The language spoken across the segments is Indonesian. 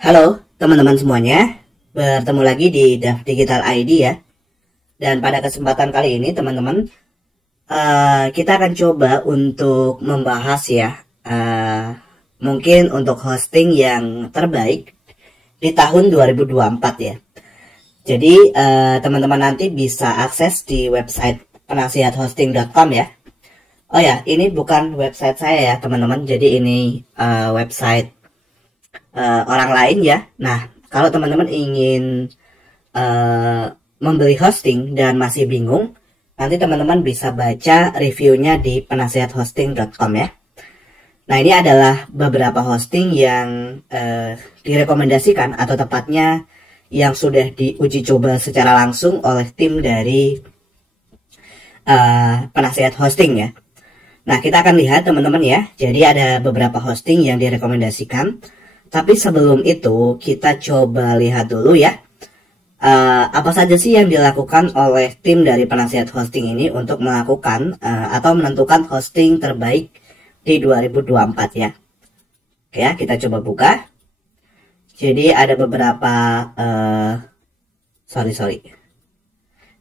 Halo teman-teman semuanya, bertemu lagi di DAF Digital ID ya. Dan pada kesempatan kali ini teman-teman, kita akan coba untuk membahas ya, mungkin untuk hosting yang terbaik di tahun 2024 ya. Jadi teman-teman nanti bisa akses di website penasihathosting.com ya. Oh ya, ini bukan website saya ya teman-teman, jadi ini website orang lain ya. Nah, kalau teman-teman ingin membeli hosting dan masih bingung, nanti teman-teman bisa baca reviewnya di penasihathosting.com ya. Nah, ini adalah beberapa hosting yang direkomendasikan atau tepatnya yang sudah diuji coba secara langsung oleh tim dari penasihat hosting ya. Nah, kita akan lihat teman-teman ya. Jadi ada beberapa hosting yang direkomendasikan. Tapi sebelum itu kita coba lihat dulu ya, apa saja sih yang dilakukan oleh tim dari penasihat hosting ini untuk melakukan atau menentukan hosting terbaik di 2024 ya. Oke ya, kita coba buka. Jadi ada beberapa sorry.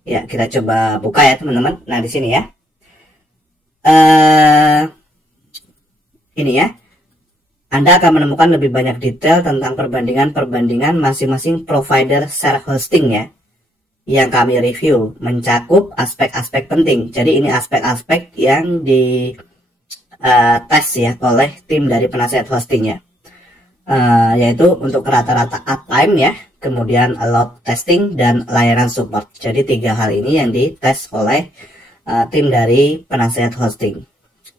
Ya, kita coba buka ya teman-teman. Nah, di sini ya. Ini ya. Anda akan menemukan lebih banyak detail tentang perbandingan masing-masing provider share hosting ya, yang kami review, mencakup aspek-aspek penting. Jadi ini aspek-aspek yang di tes ya oleh tim dari penasihat hostingnya, yaitu untuk rata-rata uptime ya, kemudian load testing dan layanan support. Jadi 3 hal ini yang dites oleh tim dari penasihat hosting.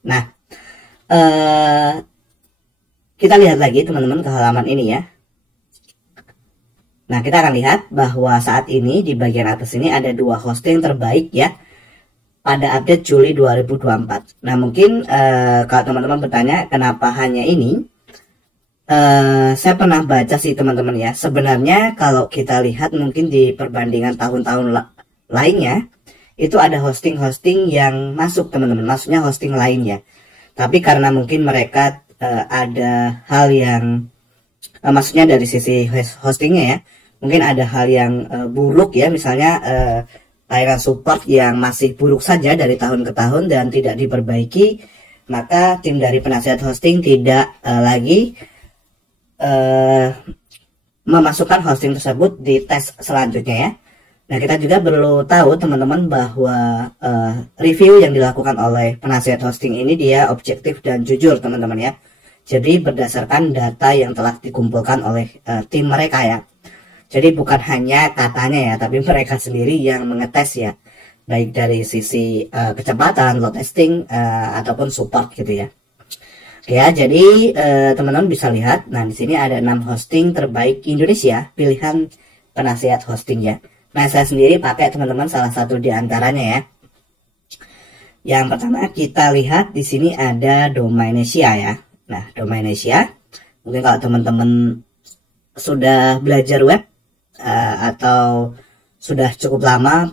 Nah, kita lihat lagi teman-teman ke halaman ini ya. Nah, kita akan lihat bahwa saat ini di bagian atas ini ada 2 hosting terbaik ya pada update Juli 2024. Nah, mungkin kalau teman-teman bertanya kenapa hanya ini, saya pernah baca sih teman-teman ya. Sebenarnya kalau kita lihat mungkin di perbandingan tahun-tahun lainnya, itu ada hosting-hosting yang masuk teman-teman, maksudnya hosting lainnya. Tapi karena mungkin mereka ada hal yang maksudnya dari sisi hostingnya ya, mungkin ada hal yang buruk ya, misalnya layanan support yang masih buruk saja dari tahun ke tahun dan tidak diperbaiki, maka tim dari penasihat hosting tidak lagi memasukkan hosting tersebut di tes selanjutnya ya. Nah, kita juga perlu tahu teman-teman bahwa review yang dilakukan oleh penasihat hosting ini dia objektif dan jujur teman-teman ya. Jadi berdasarkan data yang telah dikumpulkan oleh tim mereka ya. Jadi bukan hanya katanya ya, tapi mereka sendiri yang mengetes ya, baik dari sisi kecepatan, load testing ataupun support gitu ya. Oke ya, jadi teman-teman bisa lihat. Nah, di sini ada 6 hosting terbaik Indonesia pilihan penasihat hosting ya. Nah, saya sendiri pakai teman-teman salah satu di antaranya ya. Yang pertama kita lihat di sini ada Domainesia ya. Nah, Domainesia, mungkin kalau teman-teman sudah belajar web atau sudah cukup lama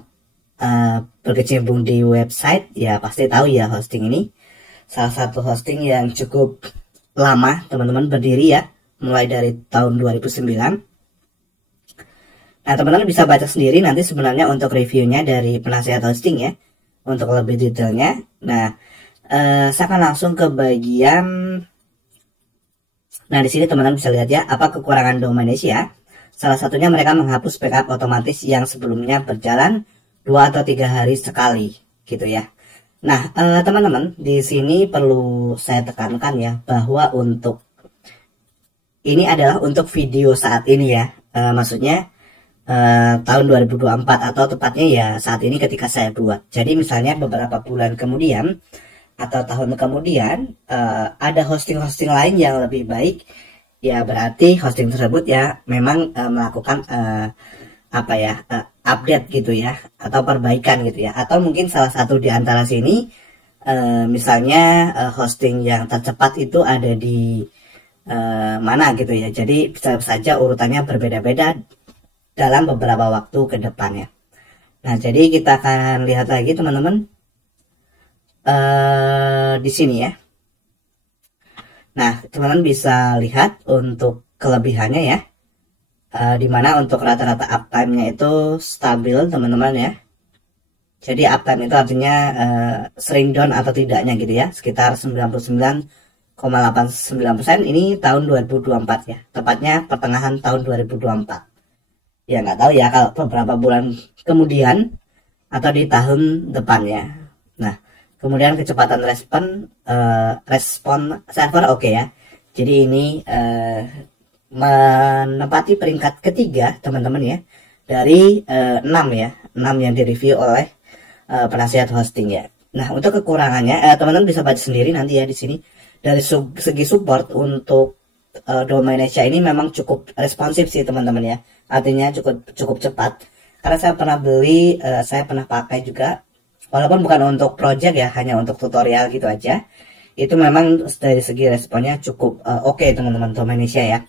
berkecimpung di website, ya pasti tahu ya hosting ini. Salah satu hosting yang cukup lama teman-teman berdiri ya, mulai dari tahun 2009. Nah, teman-teman bisa baca sendiri nanti sebenarnya untuk reviewnya dari penasihat hosting ya, untuk lebih detailnya. Nah, saya akan langsung ke bagian. Nah, di sini teman-teman bisa lihat ya, apa kekurangan Domainesia. Salah satunya mereka menghapus backup otomatis yang sebelumnya berjalan 2 atau 3 hari sekali, gitu ya. Nah, teman-teman, di sini perlu saya tekankan ya, bahwa untuk ini adalah untuk video saat ini ya. Maksudnya tahun 2024 atau tepatnya ya saat ini ketika saya buat. Jadi misalnya beberapa bulan kemudian atau tahun kemudian ada hosting-hosting lain yang lebih baik, ya berarti hosting tersebut ya memang melakukan update gitu ya, atau perbaikan gitu ya, atau mungkin salah satu di antara sini misalnya hosting yang tercepat itu ada di mana gitu ya. Jadi bisa saja urutannya berbeda-beda dalam beberapa waktu ke depannya. Nah, jadi kita akan lihat lagi teman-teman di sini ya. Nah, teman-teman bisa lihat untuk kelebihannya ya. Dimana untuk rata-rata uptime-nya itu stabil teman-teman ya. Jadi uptime itu artinya sering down atau tidaknya gitu ya, sekitar 99,89%. Ini tahun 2024 ya, tepatnya pertengahan tahun 2024. Ya nggak tahu ya kalau beberapa bulan kemudian atau di tahun depannya. Nah, kemudian kecepatan respon server oke ya. Jadi ini menempati peringkat ketiga teman-teman ya, dari 6 ya, 6 yang direview oleh penasihat hosting ya. Nah, untuk kekurangannya teman-teman bisa baca sendiri nanti ya di sini. Dari segi support untuk Domain.nya ini memang cukup responsif sih teman-teman ya. Artinya cukup cepat. Karena saya pernah beli, saya pernah pakai juga. Walaupun bukan untuk project ya, hanya untuk tutorial gitu aja. Itu memang dari segi responnya cukup oke teman-teman Domain.nya ya.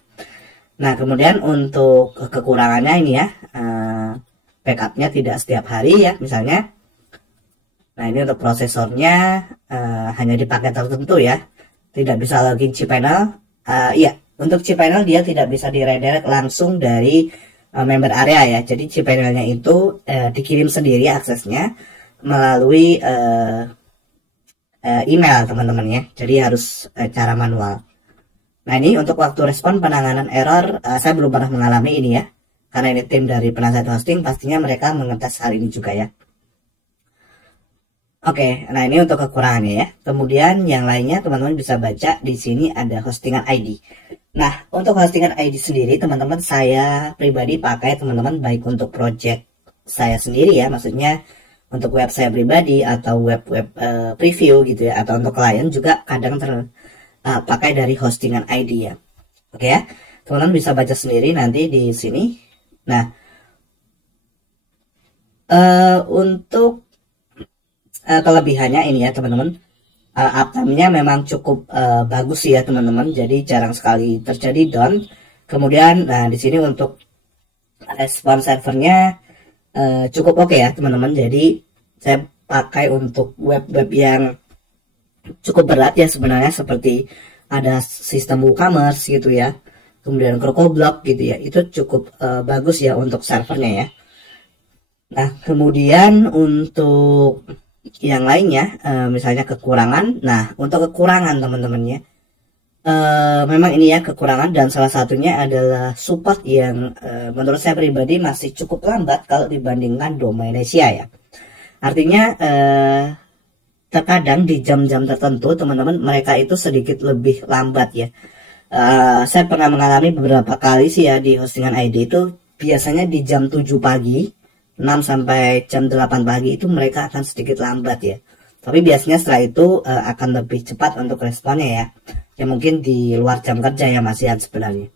Nah, kemudian untuk kekurangannya ini ya, backupnya tidak setiap hari ya misalnya. Nah, ini untuk prosesornya hanya di paket tertentu ya, tidak bisa login cPanel. Iya, untuk cPanel dia tidak bisa diredirect langsung dari member area ya. Jadi cPanelnya itu dikirim sendiri aksesnya melalui email teman-teman ya. Jadi harus cara manual. Nah, ini untuk waktu respon penanganan error, saya belum pernah mengalami ini ya, karena ini tim dari penasihat hosting, pastinya mereka mengetes hal ini juga ya. Oke, nah ini untuk kekurangannya ya. Kemudian yang lainnya teman-teman bisa baca di sini ada hostingan ID. Nah, untuk hostingan ID sendiri teman-teman saya pribadi pakai teman-teman, baik untuk project saya sendiri ya, maksudnya untuk web saya pribadi atau web-web preview gitu ya, atau untuk klien juga kadang pakai dari hostingan ID ya. Oke ya, teman-teman bisa baca sendiri nanti di sini. Nah, untuk kelebihannya ini ya teman-teman, uptime-nya memang cukup bagus ya teman-teman, jadi jarang sekali terjadi down. Kemudian nah di sini untuk respon servernya cukup oke ya teman-teman. Jadi saya pakai untuk web-web yang cukup berat ya sebenarnya, seperti ada sistem WooCommerce gitu ya, kemudian CrocoBlock gitu ya, itu cukup bagus ya untuk servernya ya. Nah, kemudian untuk yang lainnya misalnya kekurangan. Nah, untuk kekurangan teman-teman ya, memang ini ya kekurangan, dan salah satunya adalah support yang menurut saya pribadi masih cukup lambat kalau dibandingkan Domain.nya ya. Artinya terkadang di jam-jam tertentu teman-teman mereka itu sedikit lebih lambat ya. Saya pernah mengalami beberapa kali sih ya di hostingan ID itu, biasanya di jam 7 pagi 6 sampai jam 8 pagi itu mereka akan sedikit lambat ya. Tapi biasanya setelah itu akan lebih cepat untuk responnya ya. Ya mungkin di luar jam kerja ya Mas Ian sebenarnya.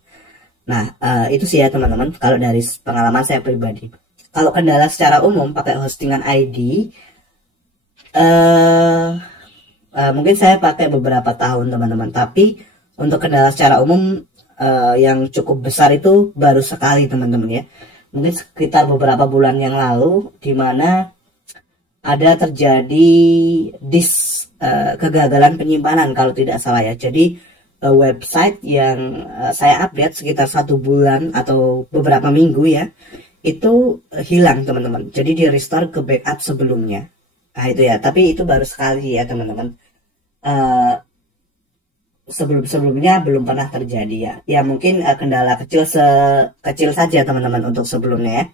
Nah, itu sih ya teman-teman kalau dari pengalaman saya pribadi. Kalau kendala secara umum pakai hostingan ID, mungkin saya pakai beberapa tahun teman-teman. Tapi untuk kendala secara umum yang cukup besar itu baru sekali teman-teman ya. Mungkin sekitar beberapa bulan yang lalu, di mana ada terjadi kegagalan penyimpanan kalau tidak salah ya. Jadi website yang saya update sekitar 1 bulan atau beberapa minggu ya, itu hilang teman-teman. Jadi di restore ke backup sebelumnya. Nah itu ya, tapi itu baru sekali ya teman-teman. Sebelumnya belum pernah terjadi ya. Ya mungkin kendala kecil saja teman-teman untuk sebelumnya ya.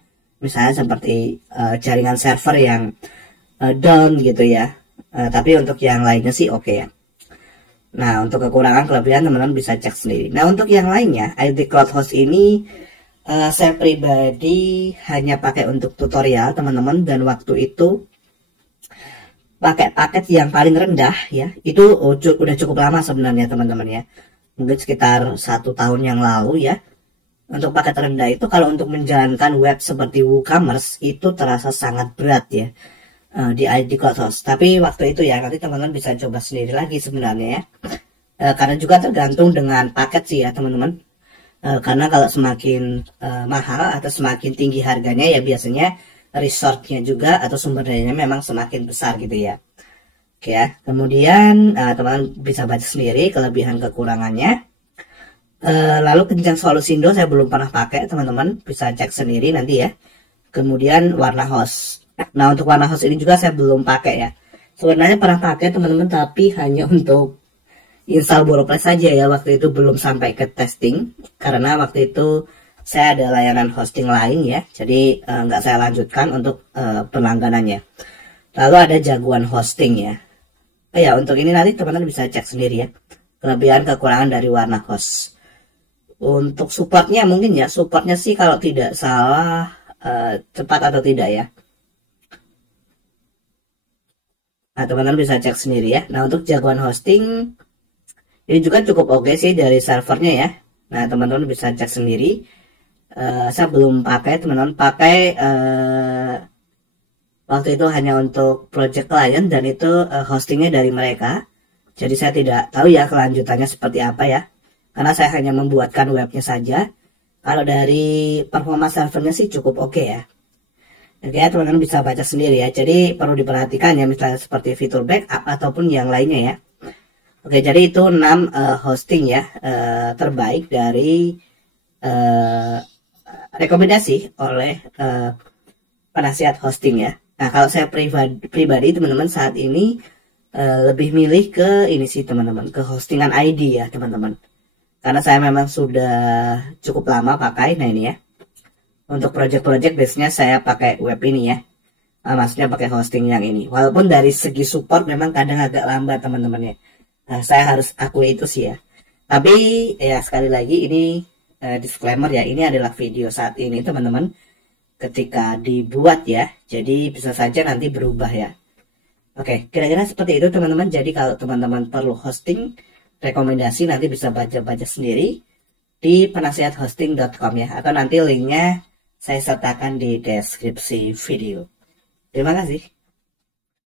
Misalnya seperti jaringan server yang down gitu ya. Tapi untuk yang lainnya sih oke ya. Nah, untuk kekurangan kelebihan teman-teman bisa cek sendiri. Nah, untuk yang lainnya ID Cloud Host ini saya pribadi hanya pakai untuk tutorial teman-teman, dan waktu itu pakai paket yang paling rendah ya, itu udah cukup lama sebenarnya teman-teman ya, mungkin sekitar 1 tahun yang lalu ya. Untuk paket rendah itu kalau untuk menjalankan web seperti WooCommerce itu terasa sangat berat ya di ID Cloud Host. Tapi waktu itu ya, nanti teman-teman bisa coba sendiri lagi sebenarnya ya, karena juga tergantung dengan paket sih ya teman-teman. Karena kalau semakin mahal atau semakin tinggi harganya ya, biasanya resource-nya juga atau sumber dayanya memang semakin besar gitu ya. Oke ya, kemudian teman-teman bisa baca sendiri kelebihan kekurangannya. Lalu kencang solusindo saya belum pernah pakai, teman-teman bisa cek sendiri nanti ya. Kemudian warna host. Nah, untuk warna host ini juga saya belum pakai ya. Sebenarnya pernah pakai teman-teman, tapi hanya untuk install WordPress saja ya. Waktu itu belum sampai ke testing karena waktu itu saya ada layanan hosting lain ya. Jadi nggak saya lanjutkan untuk berlangganannya. Lalu ada jagoan hosting ya. Ya, untuk ini nanti teman-teman bisa cek sendiri ya, kelebihan kekurangan dari warna host. Untuk supportnya mungkin ya, supportnya sih kalau tidak salah cepat atau tidak ya. Nah, teman-teman bisa cek sendiri ya. Nah, untuk jagoan hosting ini juga cukup oke sih dari servernya ya. Nah, teman-teman bisa cek sendiri. Saya belum pakai, teman-teman pakai waktu itu hanya untuk project client dan itu hostingnya dari mereka. Jadi saya tidak tahu ya kelanjutannya seperti apa ya. Karena saya hanya membuatkan webnya saja. Kalau dari performa servernya sih cukup oke ya. Oke, teman-teman bisa baca sendiri ya. Jadi perlu diperhatikan ya, misalnya seperti fitur backup ataupun yang lainnya ya. Oke, jadi itu 6 hosting ya terbaik dari rekomendasi oleh penasihat hosting ya. Nah, kalau saya pribadi teman-teman saat ini lebih milih ke ini sih teman-teman, ke hostingan ID ya teman-teman. Karena saya memang sudah cukup lama pakai. Nah ini ya, untuk project-project biasanya saya pakai web ini ya. Maksudnya pakai hosting yang ini. Walaupun dari segi support memang kadang agak lambat teman-teman ya. Nah, saya harus akui itu sih ya. Tapi ya sekali lagi ini disclaimer ya, ini adalah video saat ini teman-teman. Ketika dibuat ya, jadi bisa saja nanti berubah ya. Oke, kira-kira seperti itu teman-teman. Jadi kalau teman-teman perlu hosting, rekomendasi nanti bisa baca-baca sendiri di penasihathosting.com ya. Atau nanti linknya saya sertakan di deskripsi video. Terima kasih.